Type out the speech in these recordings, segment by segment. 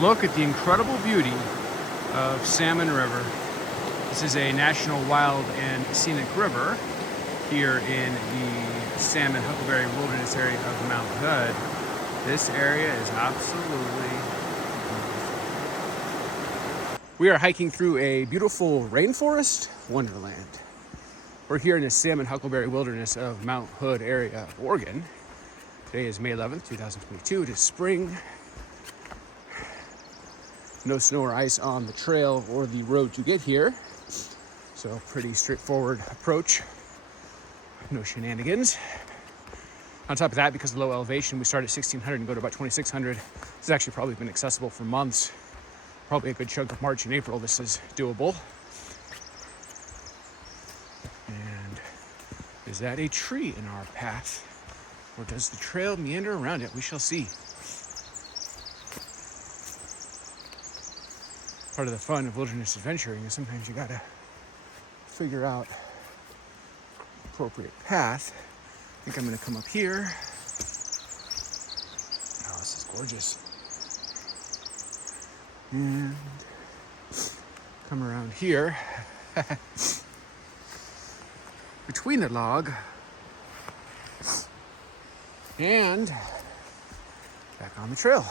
Look at the incredible beauty of Salmon River. This is a national wild and scenic river here in the Salmon Huckleberry Wilderness area of Mount Hood. This area is absolutely beautiful. We are hiking through a beautiful rainforest wonderland. We're here in the Salmon Huckleberry Wilderness of Mount Hood area of Oregon. Today is May 11th, 2022. It is spring. No snow or ice on the trail or the road to get here. So pretty straightforward approach. No shenanigans. On top of that, because of low elevation, we start at 1,600 and go to about 2,600. This has actually probably been accessible for months. Probably a good chunk of March and April. This is doable. And is that a tree in our path? Or does the trail meander around it? We shall see. Part of the fun of wilderness adventuring is sometimes you gotta figure out appropriate path. I think I'm gonna come up here. Oh, this is gorgeous. And come around here between the log and back on the trail.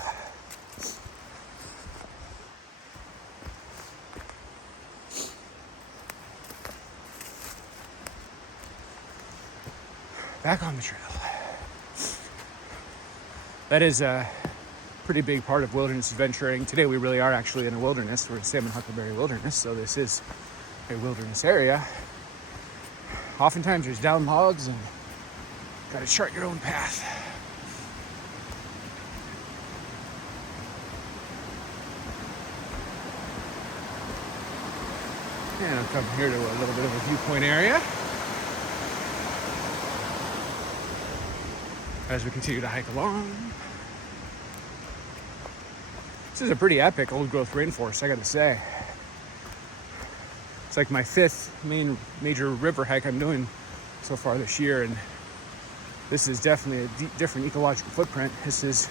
Back on the trail. That is a pretty big part of wilderness adventuring. Today we really are actually in a wilderness. We're in Salmon Huckleberry Wilderness, so this is a wilderness area. Oftentimes there's down logs and got to chart your own path. And I'll come here to a little bit of a viewpoint area as we continue to hike along. This is a pretty epic old growth rainforest, I gotta say. It's like my 5th major river hike I'm doing so far this year, and this is definitely a different ecological footprint. This is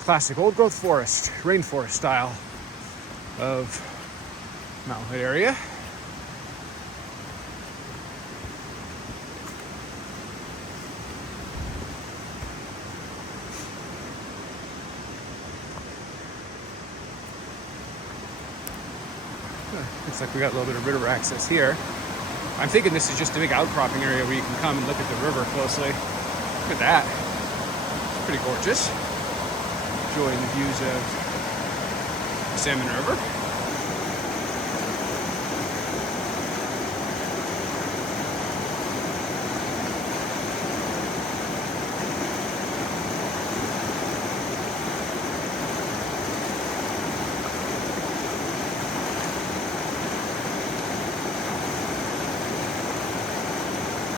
classic old growth forest, rainforest style of Mount Hood area. Looks like we got a little bit of river access here. I'm thinking this is just a big outcropping area where you can come and look at the river closely. Look at that. It's pretty gorgeous. Enjoying the views of the Salmon River.